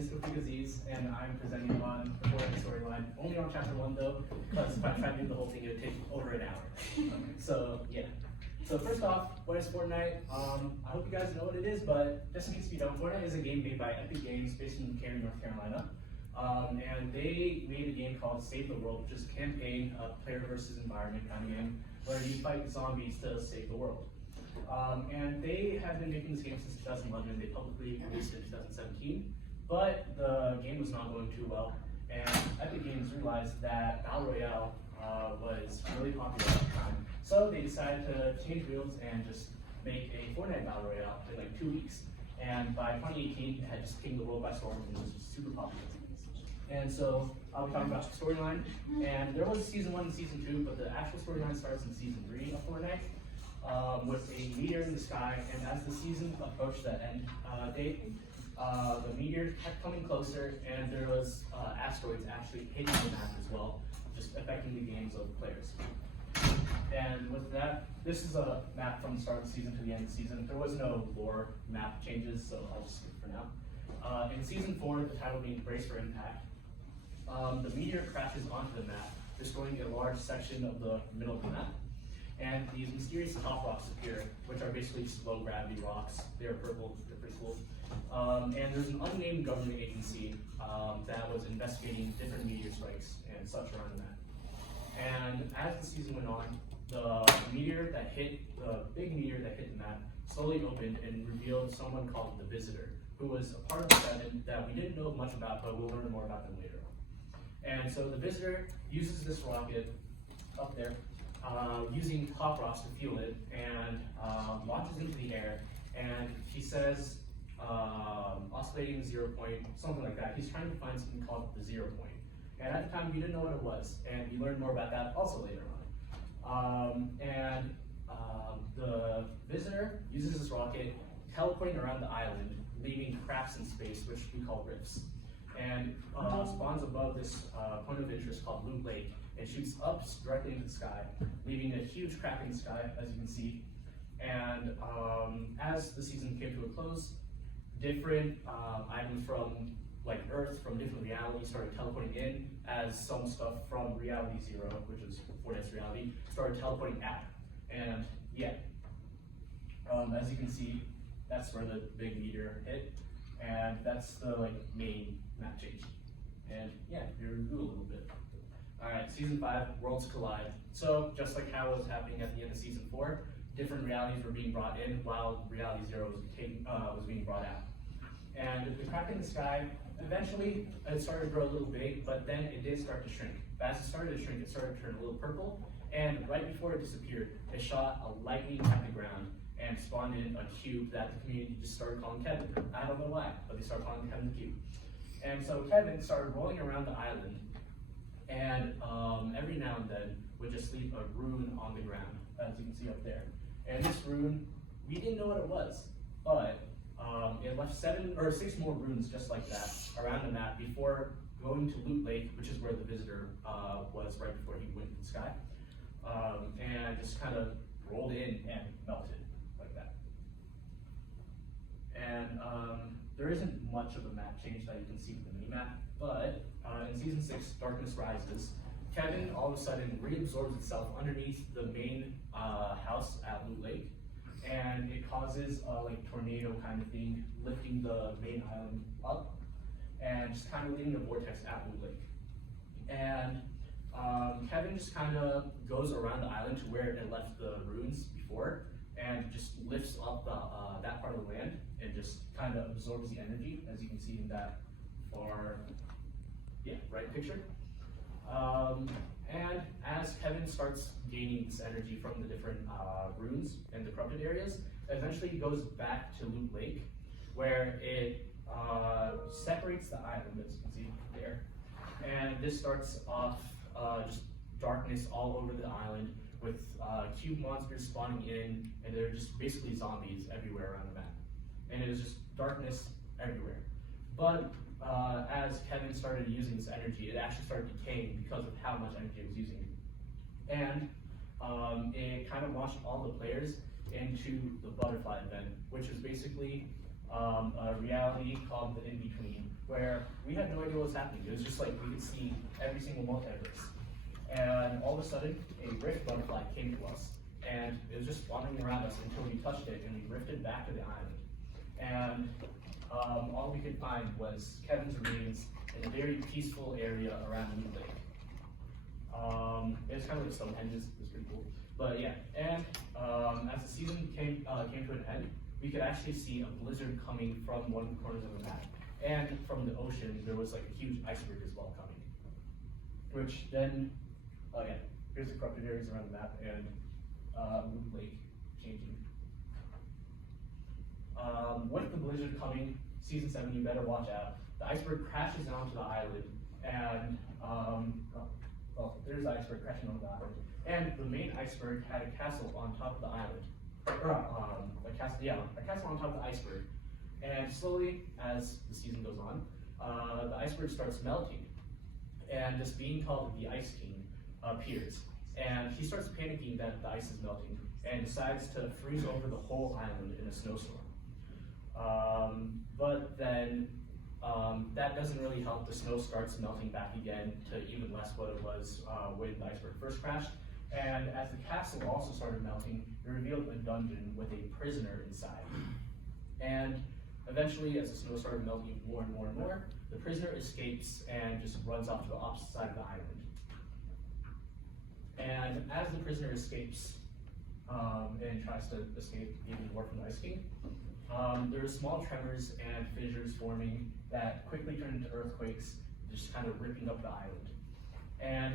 is Aziz, and I'm presenting on the Fortnite storyline. Only on chapter 1 though, because if I try to do the whole thing, it would take over an hour. So yeah. So first off, what is Fortnite? I hope you guys know what it is, but just in case you don't, Fortnite is a game made by Epic Games based in Cary, North Carolina. And they made a game called Save the World, which is a campaign, player versus environment kind of game, where you fight zombies to save the world. And they have been making this game since 2011. They publicly released it in 2017, but the game was not going too well. And Epic Games realized that Battle Royale was really popular at the time. So they decided to change wheels and just make a Fortnite Battle Royale in like 2 weeks. And by 2018, it had just taken the world by storm and was just super popular. And so I'll be talking about the storyline. And there was a season 1 and season 2, but the actual storyline starts in season 3 of Fortnite. With a meteor in the sky, and as the season approached the end date, the meteor kept coming closer, and there was asteroids actually hitting the map as well, just affecting the games of the players. And with that, this is a map from the start of the season to the end of the season. There was no lore map changes, so I'll just skip for now. In season 4, the title being Brace for Impact, the meteor crashes onto the map, destroying a large section of the middle of the map. And these mysterious top rocks appear, which are basically just low gravity rocks. They're purple, they're pretty cool. And there's an unnamed government agency that was investigating different meteor strikes and such around the map. And as the season went on, the meteor that hit, the big meteor that hit the map, slowly opened and revealed someone called the Visitor, who was a part of the 7 that we didn't know much about, but we'll learn more about them later. And so the Visitor uses this rocket up there, using top rocks to fuel it, and launches into the air, and he says, oscillating 0 point, something like that. He's trying to find something called the 0 point. And at the time, we didn't know what it was, and we learned more about that also later on. The Visitor uses this rocket, teleporting around the island, leaving cracks in space, which we call rifts, and spawns above this point of interest called Loot Lake, and shoots up directly into the sky, leaving a huge crack in the sky, as you can see. And as the season came to a close, different items from like Earth, from different realities, started teleporting in, as some stuff from Reality 0, which is Fortnite's reality, started teleporting out. And yeah, as you can see, that's where the big meteor hit, and that's the main map change. And yeah, you're a little bit. Alright, season 5, worlds collide. So, just like how it was happening at the end of season 4, different realities were being brought in while reality 0 was being brought out. And the crack in the sky, eventually it started to grow a little big, but then it did start to shrink. But as it started to shrink, it started to turn a little purple, and right before it disappeared, it shot a lightning at the ground and spawned in a cube that the community just started calling Kevin. I don't know why, but they started calling Kevin the Cube. And so Kevin started rolling around the island, and every now and then would just leave a rune on the ground, as you can see up there. And this rune, we didn't know what it was, but it left 6 more runes just like that around the map before going to Loot Lake, which is where the Visitor was right before he went to the sky, and just kind of rolled in and melted like that. And there isn't much of a map change that you can see with the mini-map, but in season 6, Darkness Rises, Kevin all of a sudden reabsorbs itself underneath the main house at Loot Lake, and it causes a tornado kind of thing, lifting the main island up, and just kind of leaving a vortex at Loot Lake. And Kevin just kind of goes around the island to where it left the ruins before, and just lifts up that part of the land, and just kind of absorbs the energy, as you can see in that right picture. And as Kevin starts gaining this energy from the different runes and the corrupted areas, eventually he goes back to Loot Lake, where it separates the island, as you can see there. And this starts off just darkness all over the island, with cube monsters spawning in, and they're just basically zombies everywhere around the map. And it was just darkness everywhere. But as Kevin started using this energy, it actually started decaying because of how much energy it was using. And it kind of launched all the players into the butterfly event, which is basically a reality called the In-Between, where we had no idea what was happening. It was just like we could see every single multiverse. And all of a sudden, a rift butterfly came to us, and it was just wandering around us until we touched it, and we rifted back to the island. And all we could find was Kevin's remains in a very peaceful area around Loot Lake. It was kind of like Stonehenge's, it was pretty cool. But yeah, and as the season came to an end, we could actually see a blizzard coming from one of the corners of the map. And from the ocean, there was like a huge iceberg as well coming. Which then, oh yeah, here's the corrupted areas around the map and Loot Lake changing. With the blizzard coming, season 7, you better watch out. The iceberg crashes onto the island, and there's the iceberg crashing onto the island. And the main iceberg had a castle on top of the island. A castle on top of the iceberg. And slowly, as the season goes on, the iceberg starts melting. And this being called the Ice King appears. And he starts panicking that the ice is melting and decides to freeze over the whole island in a snowstorm. But then that doesn't really help. The snow starts melting back again to even less what it was when the iceberg first crashed. And as the castle also started melting, it revealed a dungeon with a prisoner inside. And eventually, as the snow started melting more and more and more, the prisoner escapes and just runs off to the opposite side of the island. And as the prisoner escapes and tries to escape even more from the Ice King, there are small tremors and fissures forming that quickly turn into earthquakes, just kind of ripping up the island. And